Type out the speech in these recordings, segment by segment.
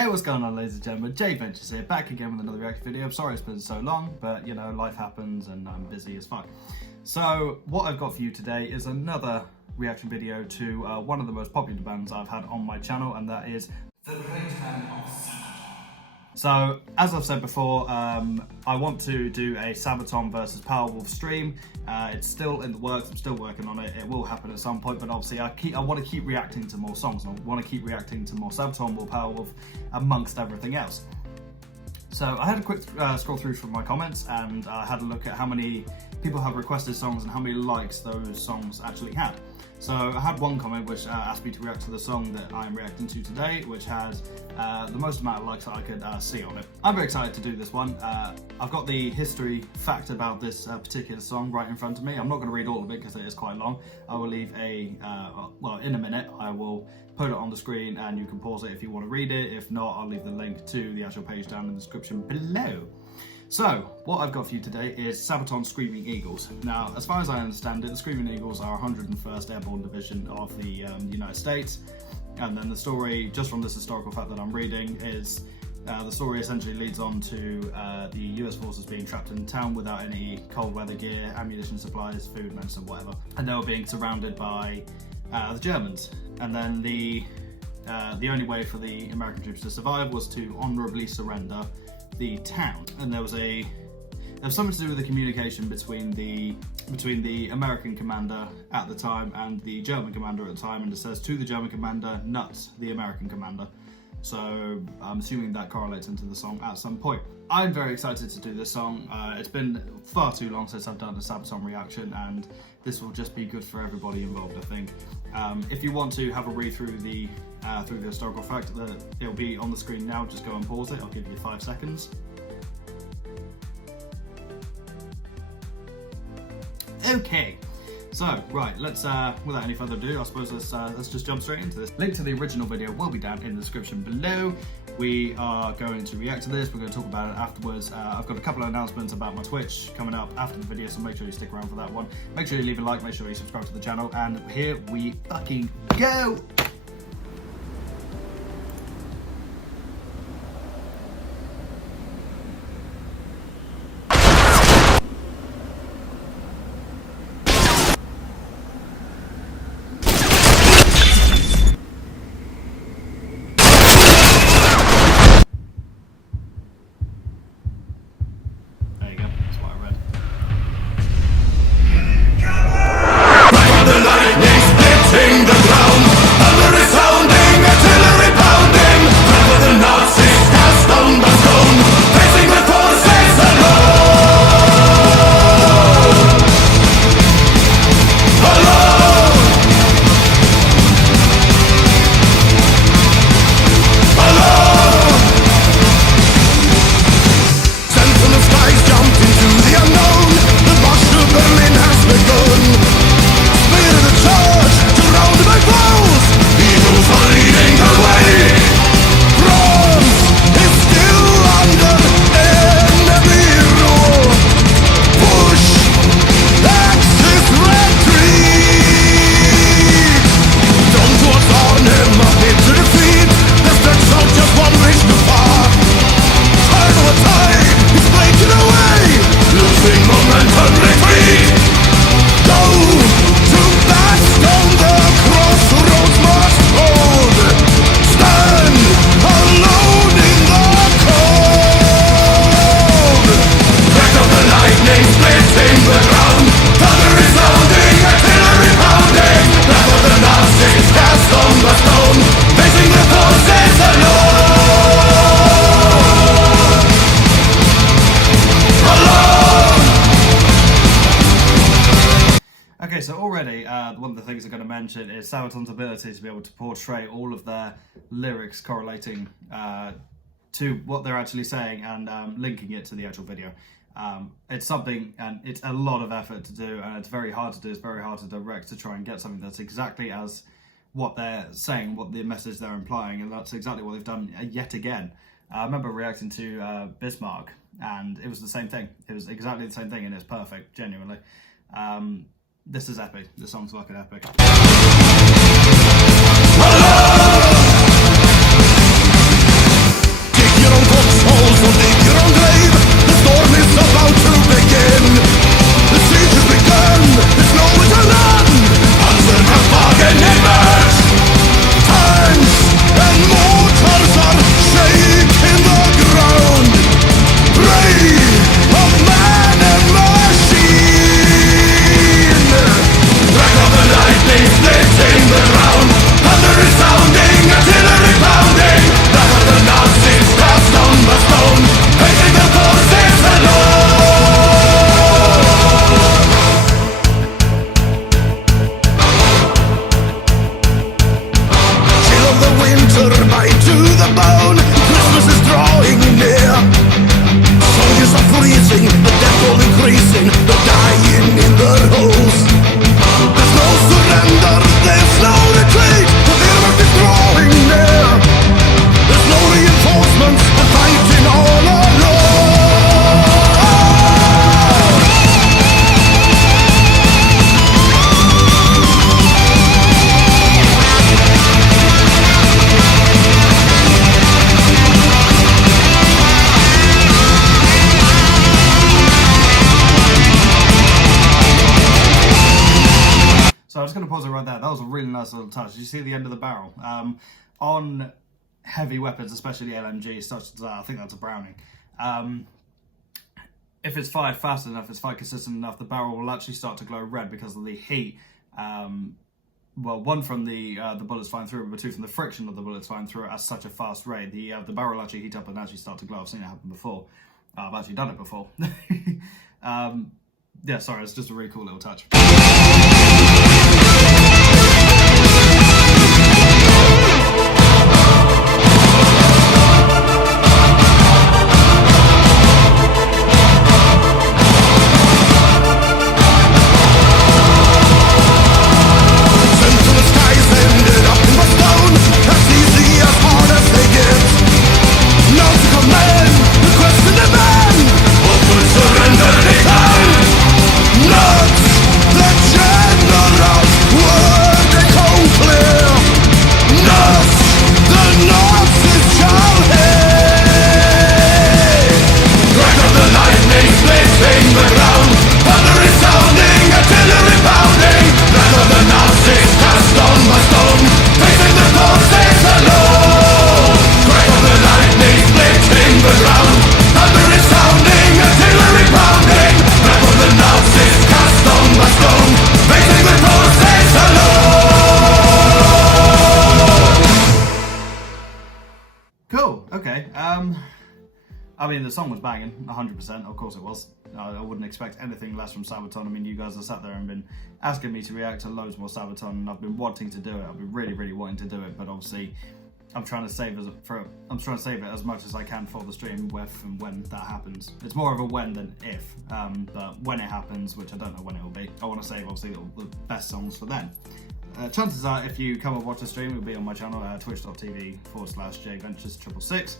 Hey, what's going on, ladies and gentlemen? Jay Ventures here, back again with another reaction video. I'm sorry it's been so long, but you know, life happens and I'm busy as fuck. So what I've got for you today is another reaction video to one of the most popular bands I've had on my channel, and that is the great band of Sabaton. So, as I've said before, I want to do a Sabaton versus Powerwolf stream. It's still in the works, I'm still working on it. It will happen at some point, but obviously I want to keep reacting to more songs. I want to keep reacting to more Sabaton, more Powerwolf, amongst everything else. So I had a quick scroll through from my comments, and I had a look at how many people have requested songs and how many likes those songs actually had. So I had one comment which asked me to react to the song that I'm reacting to today, which has the most amount of likes that I could see on it. I'm very excited to do this one. I've got the history fact about this particular song right in front of me. I'm not going to read all of it because it is quite long. I will leave well, in a minute, I will put it on the screen and you can pause it if you want to read it. If not, I'll leave the link to the actual page down in the description below. So, what I've got for you today is Sabaton Screaming Eagles. Now, as far as I understand it, the Screaming Eagles are 101st Airborne Division of the United States. And then the story, just from this historical fact that I'm reading, is the story essentially leads on to the US forces being trapped in town without any cold weather gear, ammunition supplies, food, medicine, whatever. And they were being surrounded by the Germans. And then the only way for the American troops to survive was to honorably surrender the town. And there was something to do with the communication between the American commander at the time and the German commander at the time, and it says to the German commander, nuts the American commander. So I'm assuming that correlates into the song at some point. I'm very excited to do this song. It's been far too long since I've done a Sabaton reaction, and this will just be good for everybody involved, I think. If you want to have a read through the historical fact, it'll be on the screen now. Just go and pause it. I'll give you 5 seconds. Okay. So, right, let's, without any further ado, I suppose let's just jump straight into this. Link to the original video will be down in the description below. We are going to react to this, we're going to talk about it afterwards. I've got a couple of announcements about my Twitch coming up after the video, so make sure you stick around for that one. Make sure you leave a like, make sure you subscribe to the channel, and here we fucking go! Okay, so already one of the things I'm going to mention is Sabaton's ability to be able to portray all of their lyrics correlating to what they're actually saying and linking it to the actual video. It's something, and it's a lot of effort to do, and it's very hard to do. It's very hard to direct, to try and get something that's exactly as what they're saying, what the message they're implying, and that's exactly what they've done yet again. I remember reacting to Bismarck, and it was the same thing. It was exactly the same thing, and it's perfect, genuinely. This is epic. This song's fucking epic. nice little touch. You see the end of the barrel. On heavy weapons, especially the LMG, such as that, I think that's a Browning. If it's fired fast enough, it's fired consistent enough, the barrel will actually start to glow red because of the heat. Well, one from the bullets flying through it, but two from the friction of the bullets flying through it at such a fast rate. The barrel will actually heat up and actually start to glow. I've seen it happen before. I've actually done it before. Yeah, sorry, it's just a really cool little touch. Cool, okay. I mean, the song was banging, 100%, of course it was. I wouldn't expect anything less from Sabaton. I mean, you guys have sat there and been asking me to react to loads more Sabaton, and I've been wanting to do it. I've been really, really wanting to do it, but obviously, I'm trying to save it as much as I can for the stream if and when that happens. It's more of a when than if, but when it happens, which I don't know when it will be, I want to save obviously the best songs for then. Chances are, if you come and watch the stream, it'll be on my channel, twitch.tv/jventures666.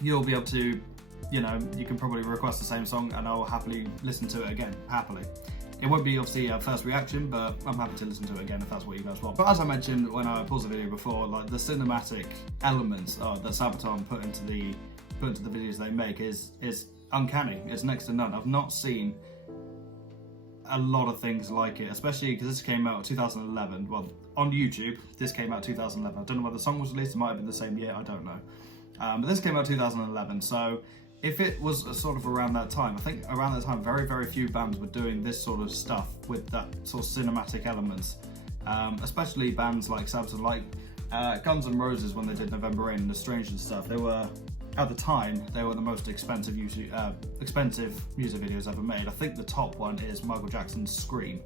You'll be able to, you know, you can probably request the same song and I'll happily listen to it again, happily. It won't be obviously a first reaction, but I'm happy to listen to it again if that's what you guys want. But as I mentioned when I paused the video before, like the cinematic elements that Sabaton put into the videos they make is uncanny. It's next to none. I've not seen a lot of things like it, especially because this came out in 2011. Well, on YouTube, this came out in 2011. I don't know whether the song was released, it might have been the same year, I don't know. But this came out in 2011, so if it was sort of around that time, I think around that time, very, very few bands were doing this sort of stuff with that sort of cinematic elements, especially bands like Sabaton, like Guns N' Roses when they did November Rain and The Strange and stuff. They were, at the time, they were the most expensive music videos ever made. I think the top one is Michael Jackson's Scream.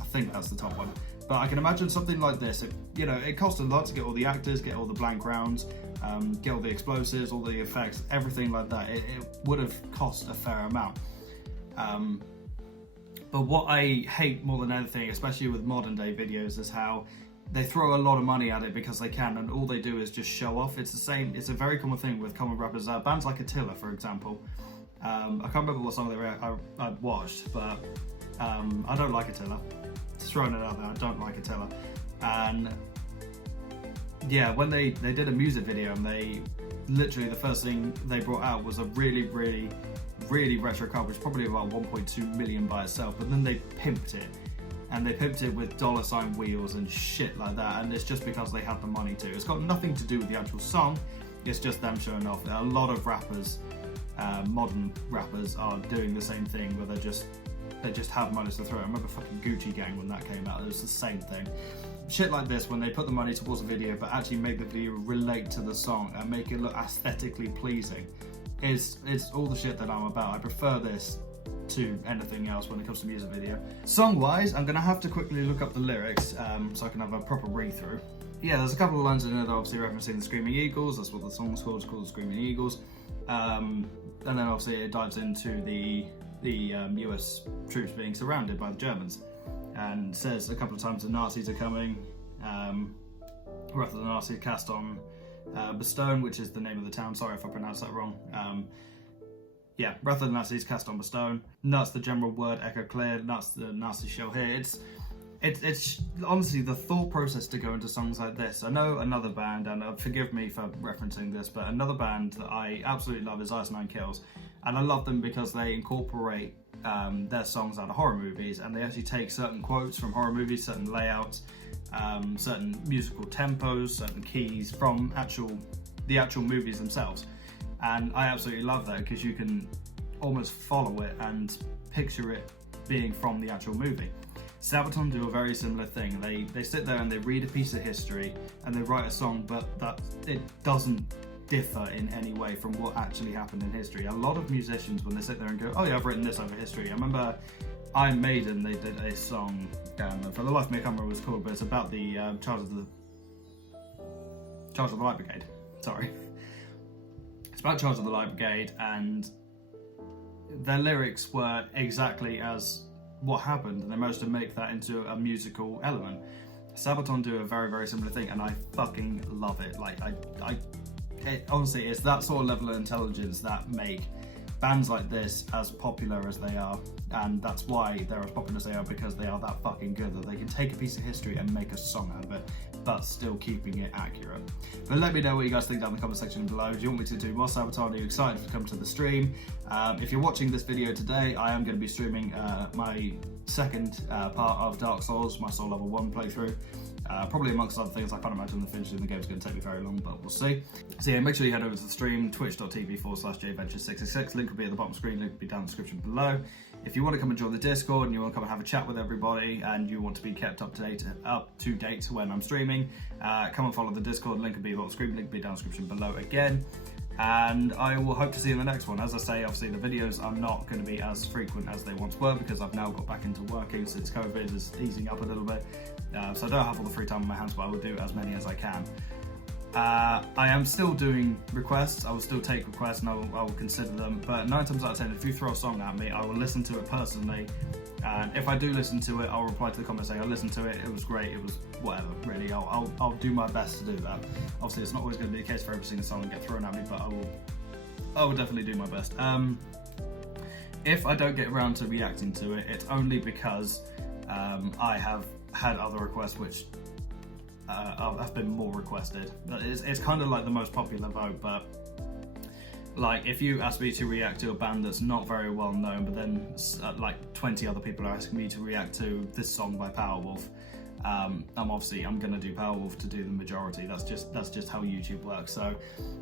I think that's the top one. But I can imagine something like this. It cost a lot to get all the actors, get all the blank rounds, get all the explosives, all the effects, everything like that. It would have cost a fair amount. But what I hate more than anything, especially with modern day videos, is how they throw a lot of money at it because they can, and all they do is just show off. It's the same. It's a very common thing with common rappers. Bands like Attila, for example. I can't remember what song I watched, but I don't like Attila. Just throwing it out there, I don't like Attila. And yeah, when they did a music video, and they literally, the first thing they brought out was a really, really, really retro car, which is probably about 1.2 million by itself, but then they pimped it. And they pimped it with $ wheels and shit like that, and it's just because they had the money to. It's got nothing to do with the actual song, it's just them showing off. A lot of rappers, modern rappers, are doing the same thing, where they just have money to throw. I remember fucking Gucci Gang when that came out, it was the same thing. Shit like this, when they put the money towards the video, but actually make the video relate to the song and make it look aesthetically pleasing, it's all the shit that I'm about. I prefer this to anything else when it comes to music video. Song-wise, I'm gonna have to quickly look up the lyrics so I can have a proper read-through. Yeah, there's a couple of lines in it obviously referencing the Screaming Eagles. That's what the song's called. It's called the Screaming Eagles. And then obviously it dives into the US troops being surrounded by the Germans, and says a couple of times the Nazis are coming. Wrath of the Nazis cast on Bastogne, which is the name of the town. Sorry if I pronounced that wrong. Yeah, Wrath of the Nazis cast on Bastogne. Nuts the general word echo clear. Nuts the Nazi show here. It's honestly the thought process to go into songs like this. I know another band, and forgive me for referencing this, but another band that I absolutely love is Ice Nine Kills, and I love them because they incorporate their songs out of horror movies, and they actually take certain quotes from horror movies, certain layouts, certain musical tempos, certain keys from the actual movies themselves. And I absolutely love that because you can almost follow it and picture it being from the actual movie. Sabaton do a very similar thing. They sit there and they read a piece of history and they write a song, but that it doesn't differ in any way from what actually happened in history. A lot of musicians, when they sit there and go, oh yeah, I've written this over history. I remember Iron Maiden, they did a song, for the life of me I can't remember what it was called, but it's about the Charge of the Light Brigade. Sorry. It's about Charge of the Light Brigade, and their lyrics were exactly as what happened, and they managed to make that into a musical element. Sabaton do a very, very similar thing, and I fucking love it. Like, honestly, it's that sort of level of intelligence that make bands like this as popular as they are, and that's why they're as popular as they are, because they are that fucking good that they can take a piece of history and make a song out of it, but still keeping it accurate. But let me know what you guys think down in the comment section below. Do you want me to do more Sabaton? Are you excited to come to the stream? If you're watching this video today, I am going to be streaming my second part of Dark Souls, my Soul Level 1 playthrough. Probably amongst other things. I can't imagine the finishing the game is going to take me very long, but we'll see. So yeah, make sure you head over to the stream, twitch.tv/jventures666. Link will be at the bottom screen, link will be down in the description below. If you want to come and join the Discord and you want to come and have a chat with everybody and you want to be kept up to date when I'm streaming, come and follow the Discord, link will be at the bottom screen, link will be down in the description below again. And I will hope to see you in the next one. As I say, obviously the videos are not going to be as frequent as they once were because I've now got back into working since COVID is easing up a little bit. So I don't have all the free time on my hands, but I will do as many as I can. I am still doing requests. I will still take requests and I will consider them. But 9 times out of 10, if you throw a song at me, I will listen to it personally. And if I do listen to it, I'll reply to the comments saying I listened to it, it was great, it was whatever, really. I'll do my best to do that. Obviously, it's not always going to be the case for every single song and get thrown at me, but I will definitely do my best. If I don't get around to reacting to it, it's only because I have had other requests which have been more requested. It's kind of like the most popular vote, but like if you ask me to react to a band that's not very well known, but then like 20 other people are asking me to react to this song by Powerwolf, I'm gonna do Powerwolf to do the majority. That's just how YouTube works. So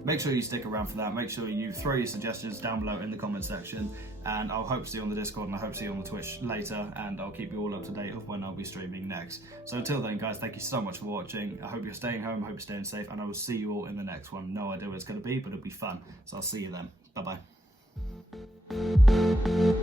make sure you stick around for that. Make sure you throw your suggestions down below in the comment section, and I'll hope to see you on the Discord and I hope to see you on the Twitch later, and I'll keep you all up to date of when I'll be streaming next. So until then, guys, thank you so much for watching. I hope you're staying home, I hope you're staying safe, and I will see you all in the next one. No idea what it's going to be, but it'll be fun. So I'll see you then. Bye bye.